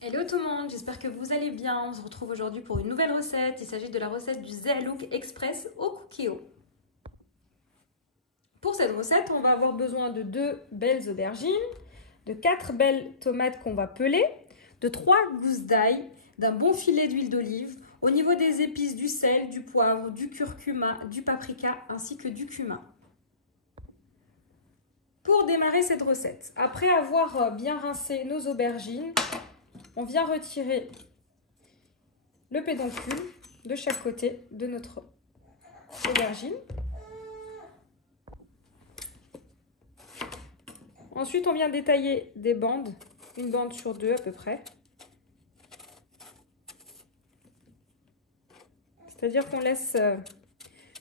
Hello tout le monde, j'espère que vous allez bien. On se retrouve aujourd'hui pour une nouvelle recette. Il s'agit de la recette du Zeelouk Express au cookéo. Pour cette recette, on va avoir besoin de 2 belles aubergines, de 4 belles tomates qu'on va peler, de 3 gousses d'ail, d'un bon filet d'huile d'olive, au niveau des épices, du sel, du poivre, du curcuma, du paprika ainsi que du cumin. Pour démarrer cette recette, après avoir bien rincé nos aubergines, on vient retirer le pédoncule de chaque côté de notre aubergine. Ensuite, on vient détailler des bandes, une bande sur 2 à peu près. C'est-à-dire qu'on laisse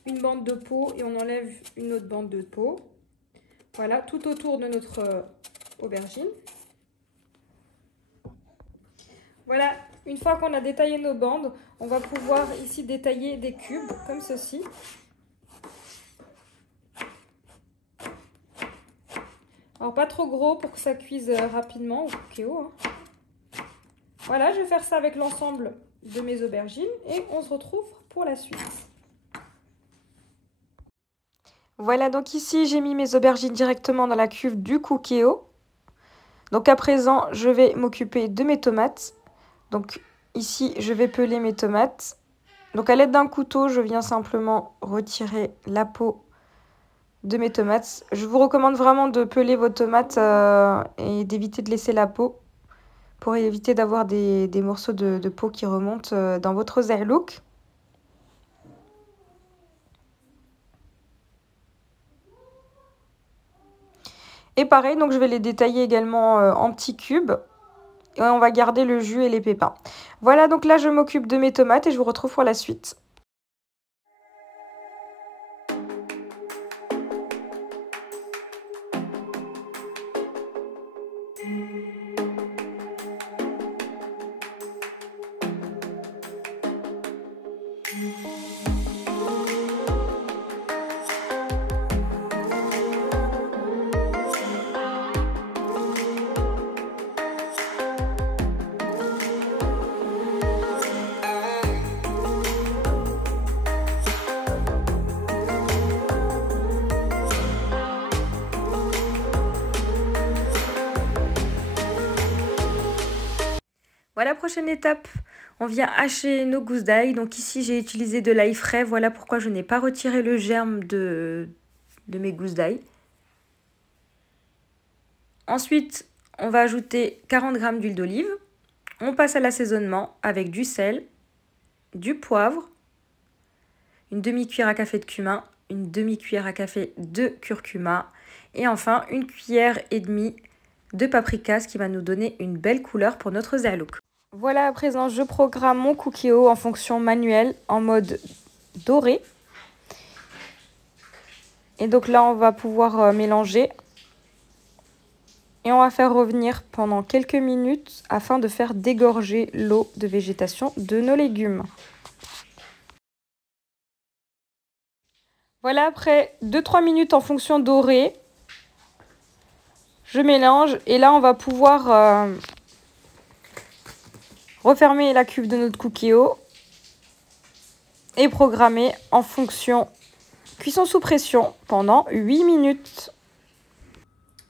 une bande de peau et on enlève une autre bande de peau. Voilà, tout autour de notre aubergine. Voilà, une fois qu'on a détaillé nos bandes, on va pouvoir ici détailler des cubes comme ceci. Alors pas trop gros pour que ça cuise rapidement au cookéo, hein. Voilà, je vais faire ça avec l'ensemble de mes aubergines et on se retrouve pour la suite. Voilà, donc ici j'ai mis mes aubergines directement dans la cuve du cookéo. Donc à présent, je vais m'occuper de mes tomates. Donc ici, je vais peler mes tomates. Donc à l'aide d'un couteau, je viens simplement retirer la peau de mes tomates. Je vous recommande vraiment de peler vos tomates et d'éviter de laisser la peau pour éviter d'avoir des morceaux de peau qui remontent dans votre Zeelouk. Et pareil, donc je vais les détailler également en petits cubes. Et on va garder le jus et les pépins. Voilà, donc là je m'occupe de mes tomates et je vous retrouve pour la suite. Voilà, prochaine étape, on vient hacher nos gousses d'ail. Donc ici, j'ai utilisé de l'ail frais. Voilà pourquoi je n'ai pas retiré le germe de mes gousses d'ail. Ensuite, on va ajouter 40 g d'huile d'olive. On passe à l'assaisonnement avec du sel, du poivre, une demi-cuillère à café de cumin, une demi-cuillère à café de curcuma et enfin une cuillère et demie de paprika, ce qui va nous donner une belle couleur pour notre Zeelouk. Voilà, à présent, je programme mon cookéo en fonction manuelle, en mode doré. Et donc là, on va pouvoir mélanger. Et on va faire revenir pendant quelques minutes afin de faire dégorger l'eau de végétation de nos légumes. Voilà, après 2-3 minutes en fonction dorée, je mélange. Et là, on va pouvoir refermer la cuve de notre cookéo et programmer en fonction cuisson sous pression pendant 8 minutes.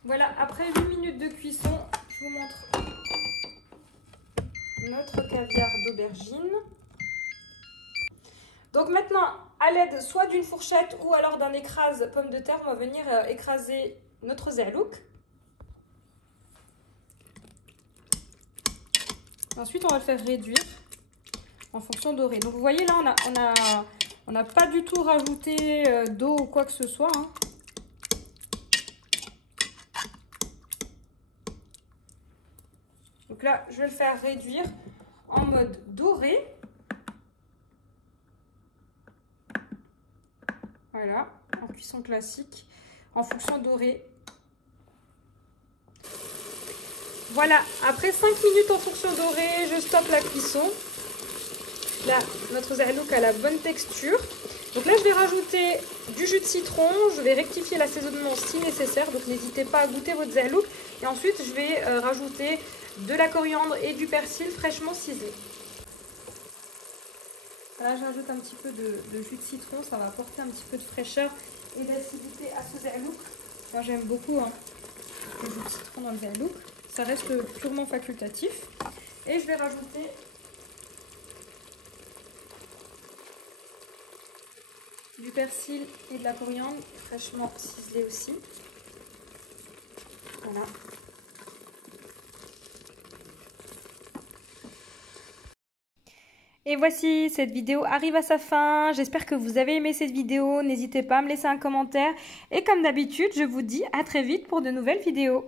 Voilà, après 8 minutes de cuisson, je vous montre notre caviar d'aubergine. Donc maintenant, à l'aide soit d'une fourchette ou alors d'un écrase pomme de terre, on va venir écraser notre Zeelouk. Ensuite, on va le faire réduire en fonction dorée. Donc vous voyez là, on n'a pas du tout rajouté d'eau ou quoi que ce soit, hein. Donc là, je vais le faire réduire en mode doré. Voilà, en cuisson classique, en fonction dorée. Voilà, après 5 minutes en fonction dorée, je stoppe la cuisson. Là, notre Zeelouk a la bonne texture. Donc là, je vais rajouter du jus de citron. Je vais rectifier l'assaisonnement si nécessaire. Donc n'hésitez pas à goûter votre Zeelouk. Et ensuite, je vais rajouter de la coriandre et du persil fraîchement ciselé. Là, j'ajoute un petit peu de jus de citron, ça va apporter un petit peu de fraîcheur et d'acidité à ce verlouk. Moi, j'aime beaucoup le jus de citron dans le verlouk. Ça reste purement facultatif. Et je vais rajouter du persil et de la coriandre fraîchement ciselé aussi. Voilà. Et voici, cette vidéo arrive à sa fin. J'espère que vous avez aimé cette vidéo. N'hésitez pas à me laisser un commentaire. Et comme d'habitude, je vous dis à très vite pour de nouvelles vidéos.